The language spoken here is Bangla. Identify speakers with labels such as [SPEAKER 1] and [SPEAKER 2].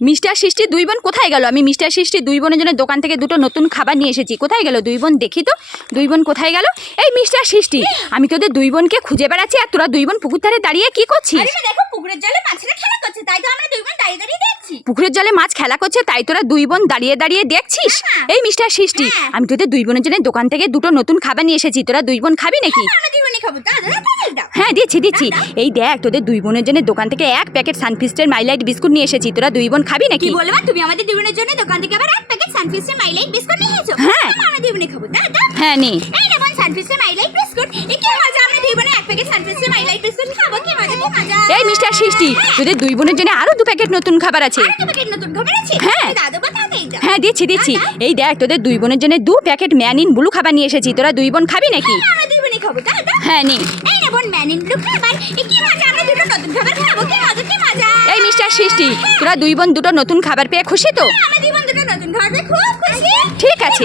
[SPEAKER 1] মিস্টার সৃষ্টি দুই বোন কোথায় গেল? আমি মিস্টার সৃষ্টি দুই বোনের জন্য দোকান থেকে দুটো নতুন খাবার নিয়ে এসেছি। কোথায় গেল? দুই বোন, দেখি তো। দুই বোন কোথায় গেল? এই মিস্টার সৃষ্টি, আমি তোদের দুই বোনকে খুঁজে বেড়াচ্ছি আর তোরা দুই বোন পুকুর ধারে দাঁড়িয়ে কি করছিস
[SPEAKER 2] আরে দেখো পুকুরের জলে মাছেরা খেলা করছে তাই তো আমরা দুই বোন দাঁড়িয়ে দাঁড়িয়ে দেখছি
[SPEAKER 1] পুকুরের জলে মাছ খেলা করছে তাই তোরা দুই বোন দাঁড়িয়ে দাঁড়িয়ে দেখছিস?
[SPEAKER 2] হ্যাঁ।
[SPEAKER 1] এই মিস্টার সৃষ্টি
[SPEAKER 2] হ্যাঁ।
[SPEAKER 1] আমি তোদের দুই বোনের জন্য দোকান থেকে দুটো নতুন খাবার নিয়ে এসেছি তোরা দুই বোন খাবি নাকি?
[SPEAKER 2] দাও
[SPEAKER 1] হ্যাঁ দিচ্ছি দিচ্ছি। এই দেখ তোদের দুই বোনের জন্য দোকান থেকে এক প্যাকেট সানফিস্টের মাইলাইট বিস্কুট নিয়ে এসেছি তোরা দুই বোন খাবি নাকি?
[SPEAKER 2] কি বলবা তুমি আমাদের দুই বোনের জন্য দোকান থেকে আবার এক প্যাকেট সানফিস্টের মাইলাইট বিস্কুট নিয়ে এসেছ।
[SPEAKER 1] হ্যাঁ।
[SPEAKER 2] আমরা দুই বোনে খাব। দাদা
[SPEAKER 1] হ্যাঁ নে।
[SPEAKER 2] এই সানফিস্টের মাইলাইট বিস্কুট। এই
[SPEAKER 1] মিস্টার সৃষ্টি তোদের দুই বোনের জন্য আরও দু প্যাকেট নতুন খাবার আছে। হ্যাঁ।
[SPEAKER 2] দাদাই দাও
[SPEAKER 1] হ্যাঁ দিচ্ছি দিচ্ছি। এই দেখ তোদের দুই বোনের জন্য দু প্যাকেট ম্যান ইন ব্লু খাবার নিয়ে এসেছি। তোরা দুই বোন খাবি নাকি?
[SPEAKER 2] দাদা।
[SPEAKER 1] হ্যাঁ নে।
[SPEAKER 2] এই
[SPEAKER 1] মিস্টার সৃষ্টি তোরা দুই বোন দুটো নতুন খাবার পেয়ে খুশি তো? ঠিক আছে।